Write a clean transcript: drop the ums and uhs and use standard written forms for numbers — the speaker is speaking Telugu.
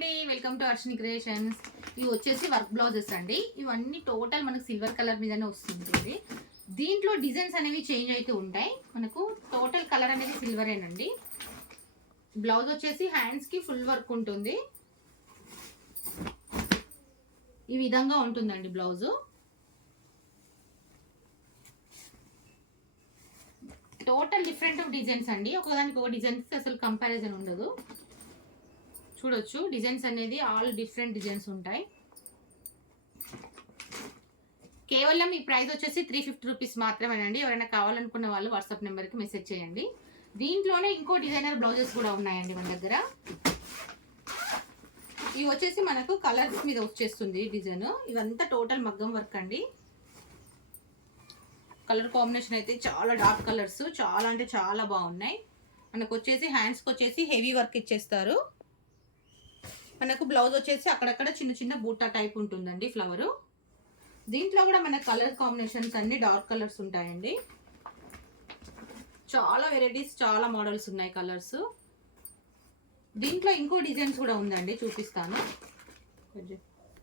అండి, వెల్కమ్ టు అర్షిని క్రియేషన్స్. ఇవి వచ్చేసి వర్క్ బ్లౌజెస్ అండి. ఇవన్నీ టోటల్ మనకు సిల్వర్ కలర్ మీదనే వస్తుంది. దీంట్లో డిజైన్స్ అనేవి చేంజ్ అయితే ఉంటాయి. మనకు టోటల్ కలర్ అనేది సిల్వరేనండి. బ్లౌజ్ వచ్చేసి హ్యాండ్స్ కి ఫుల్ వర్క్ ఉంటుంది. ఈ విధంగా ఉంటుందండి బ్లౌజు. టోటల్ డిఫరెంట్ డిజైన్స్ అండి. ఒకదానికి ఒక డిజైన్స్ అసలు కంపారిజన్ ఉండదు. చూడొచ్చు డిజైన్స్ అనేది ఆల్ డిఫరెంట్ డిజైన్స్ ఉంటాయి. కేవలం ఈ ప్రైస్ వచ్చేసి 350 రూపీస్ మాత్రమేనండి. ఎవరైనా కావాలనుకున్న వాళ్ళు వాట్సాప్ నెంబర్కి మెసేజ్ చేయండి. దీంట్లోనే ఇంకో డిజైనర్ బ్లౌజెస్ కూడా ఉన్నాయండి మన దగ్గర. ఇవి వచ్చేసి మనకు కలర్స్ మీద వచ్చేస్తుంది డిజైన్. ఇవంతా టోటల్ మగ్గం వర్క్ అండి. కలర్ కాంబినేషన్ అయితే చాలా డార్క్ కలర్స్, చాలా అంటే చాలా బాగున్నాయి. మనకు వచ్చేసి హ్యాండ్స్కి వచ్చేసి హెవీ వర్క్ ఇచ్చేస్తారు. మనకు బ్లౌజ్ వచ్చేసి అక్కడక్కడ చిన్న చిన్న బూటా టైప్ ఉంటుందండి ఫ్లవరు. దీంట్లో కూడా మన కలర్ కాంబినేషన్స్ అన్ని డార్క్ కలర్స్ ఉంటాయండి. చాలా వెరైటీస్, చాలా మోడల్స్ ఉన్నాయి కలర్స్. దీంట్లో ఇంకో డిజైన్స్ కూడా ఉందండి, చూపిస్తాను.